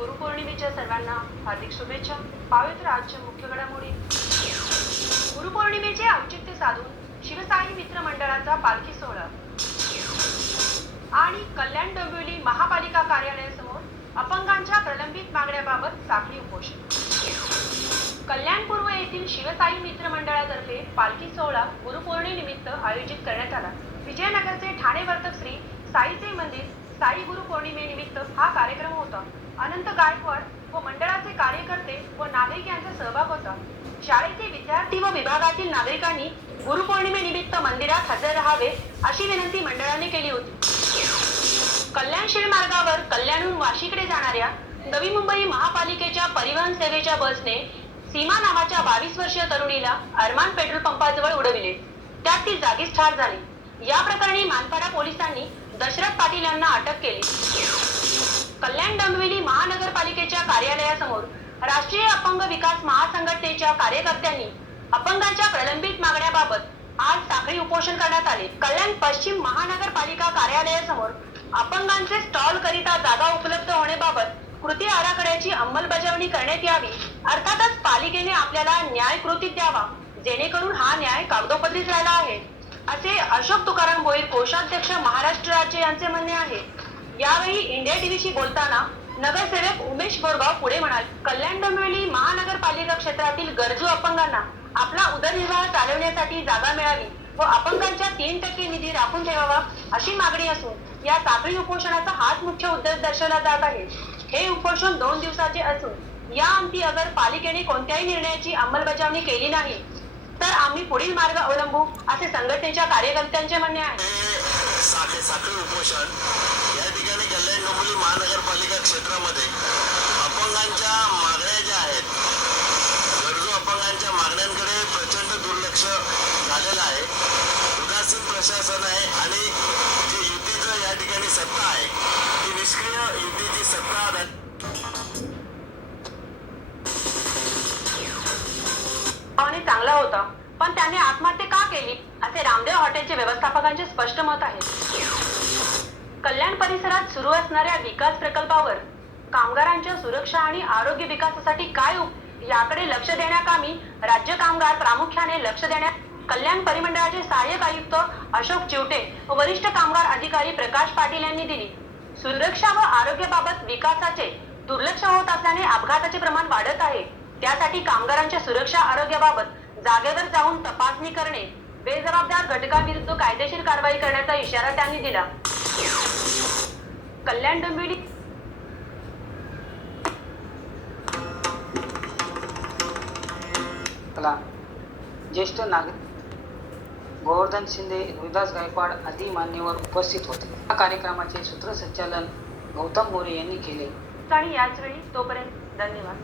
गुरुपौर्णिमेच्या सर्वांना हार्दिक शुभेच्छा. पाहूयात आजच्या मुख्य घडामोडी. गुरुपौर्णिमेचे औचित्य साधून शिवसाई मित्र मंडळाचा पालखी सोहळा आणि कल्याण डोंबिवली महापालिका कार्यालयासमोर अपंगांच्या प्रलंबित मागण्याबाबत साखळी उपोषण. कल्याण पूर्व येथील शिवसाई मित्र मंडळातर्फे पालखी सोहळा गुरुपौर्णिमेनिमित्त आयोजित करण्यात आला. विजयनगरचे ठाणे वर्तक श्री साईचे मंदिर साई गुरुपौर्णिमेनिमित्त हा कार्यक्रम होता. अनंत गायकवाड व मंडळाचे कार्यकर्ते व नागरिक यांचा सहभाग होता. शाळेचे विद्यार्थी व विभागातील नागरिकांनी गुरुपौर्णिमेनिमित्त मंदिरात हजर राहावे अशी विनंती मंडळाने केली होती. कल्याण शिळमार्गावर कल्याणहून वाशीकडे जाणाऱ्या नवी मुंबई महापालिकेच्या परिवहन सेवेच्या बसने सीमा नावाच्या 22 वर्षीय तरुणीला अरमान पेट्रोल पंपाजवळ उडविले. त्यात ती जागीच ठार झाली. या प्रकरणी मानपाडा पोलिसांनी दशरथ पाटील यांना अटक केली. कल्याण डोंबिवली महानगरपालिकेच्या कार्यालयासमोर राष्ट्रीय अपंग विकास महासंघटनेच्या कार्यकर्त्यांनी अपंगांच्या प्रलंबित मागण्याबाबत आज साखळी उपोषण करण्यात आले. कल्याण पश्चिम महानगरपालिका कार्यालयासमोर अपंगांचे स्टॉल करिता जागा उपलब्ध होण्याबाबत कृती आराखड्याची अंमलबजावणी करण्यात यावी. अर्थातच पालिकेने आपल्याला न्याय कृतीत द्यावा, जेणेकरून हा न्याय कागदोपत्रीच राहिला आहे, असे अशोक तुकाराम भोईर कोषाध्यक्ष महाराष्ट्र राज्य यांचे म्हणणे आहे. यावेळी इंडिया टीव्हीशी बोलताना नगरसेवक उमेश बोरगाव पुढे म्हणाले, कल्याण डोंबिवली महानगरपालिका क्षेत्रातील गरजू अपंगांना आपला उदरनिर्वाह चालवण्यासाठी जागा मिळावी व अपंगांच्या 3% निधी राखून ठेवावा अशी मागणी असून या साखळी उपोषणाचा हाच मुख्य उद्देश दर्शवला जात आहे. हे उपोषण 2 दिवसाचे असून या अंती अगर पालिकेने कोणत्याही निर्णयाची अंमलबजावणी केली नाही तर आम्ही पुढील मार्ग अवलंबू असे संघटनेच्या कार्यकर्त्यांचे म्हणणे आहे. साखळी उपोषण या ठिकाणी कल्याण डोंबिवली महानगरपालिका क्षेत्रामध्ये अपंगांच्या मागण्या ज्या आहेत, गरजू अपंगांच्या मागण्यांकडे प्रचंड दुर्लक्ष झालेलं आहे. उदासीन प्रशासन आहे आणि जे युतीचं या ठिकाणी सत्ता आहे ती निष्क्रिय युतीची सत्ता चांगला होता, पण त्याने आत्महत्या का केली असे रामदेव हॉटेलचे व्यवस्थापकांचे स्पष्ट मत आहे. कल्याण परिसरात सुरू असणाऱ्या विकास प्रकल्पावर कामगारांच्या सुरक्षा आणि आरोग्य विकासासाठी काय याकडे लक्ष देण्याकामी राज्य कामगार प्रामुख्याने लक्ष देण्यात कल्याण परिमंडळाचे सहाय्यक आयुक्त अशोक चिवटे व वरिष्ठ कामगार अधिकारी प्रकाश पाटील यांनी दिली. सुरक्षा व आरोग्याबाबत विकासाचे दुर्लक्ष होत असल्याने अपघाताचे प्रमाण वाढत आहे. त्यासाठी कामगारांच्या सुरक्षा आरोग्याबाबत जागेवर जाऊन तपासणी करणे, बेजबाबदार घटकांविरुद्ध कायदेशीर कारवाई करण्याचा इशारा त्यांनी दिला. कल्याण डोंबिवली ज्येष्ठ नागरिक गोवर्धन शिंदे, रोहिदास गायकवाड आदी मान्यवर उपस्थित होते. या कार्यक्रमाचे सूत्रसंचालन गौतम मोरे यांनी केले. आणि याच वेळी तोपर्यंत धन्यवाद.